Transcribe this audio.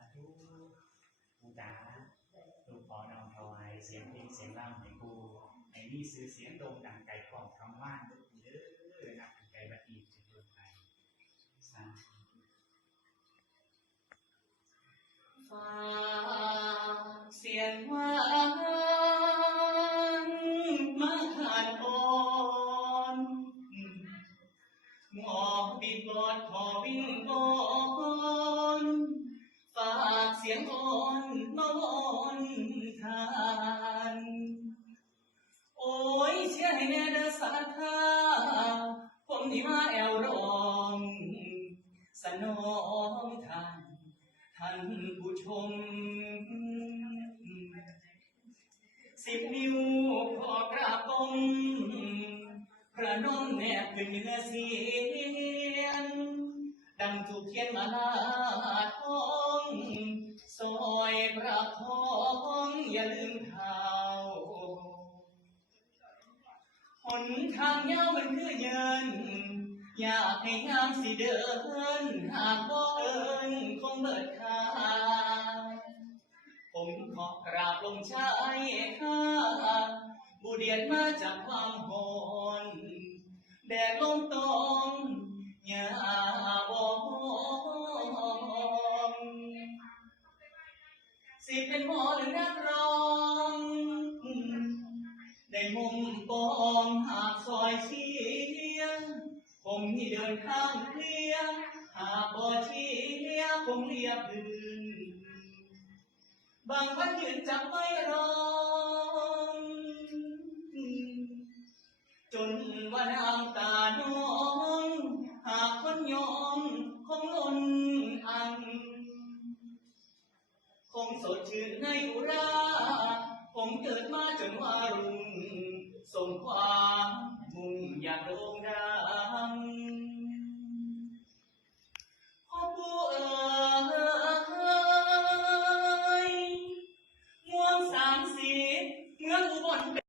าธุปูจ๋าลูกขอน้อมถวายเสียงเพลงเสียงร่ำให้ปูให้มีซื้อเสียงโด่งดังไกลของคำว่านทุกทีเด้อนับถึงไกลบัดนี้ถึงดวงใจสาธุฟ้าเสียงหวานมาขาดอ่อนหมอกบีบกอดขอวิ่ง ยเชียให้แน่เด้อสาธาผมนี่มาแอวร้องสนองทานท่านผู้ชม สิบนิ้วขอกราบก้มพระนมแนบขึ้นเนื้อเสียง ดังถูกเทียนมาลาทองซอยพระทอง นทางยาวมันคือเยิน อยากให้งามสิเดิน หากบ่เอินคงเบิดค่าผมขอกราบลงชายค่าบูเดียนมาจากความหอนแดดลมตอมอย่าบอกสิเป็นหมอหรือนักร้อง ได้มุมปองหากซอยเชียงผมนี่เดินข้างเคลียร์หากบ่เชียร์คงเรียบลื่นบางวันยืนจับไม่ร้องจนว่าน้ำตาน้องหากคนยอมคงล้นอังคงสดชื่นในอุรา ผมเกิดมาจนว่ารุ่งส่งความ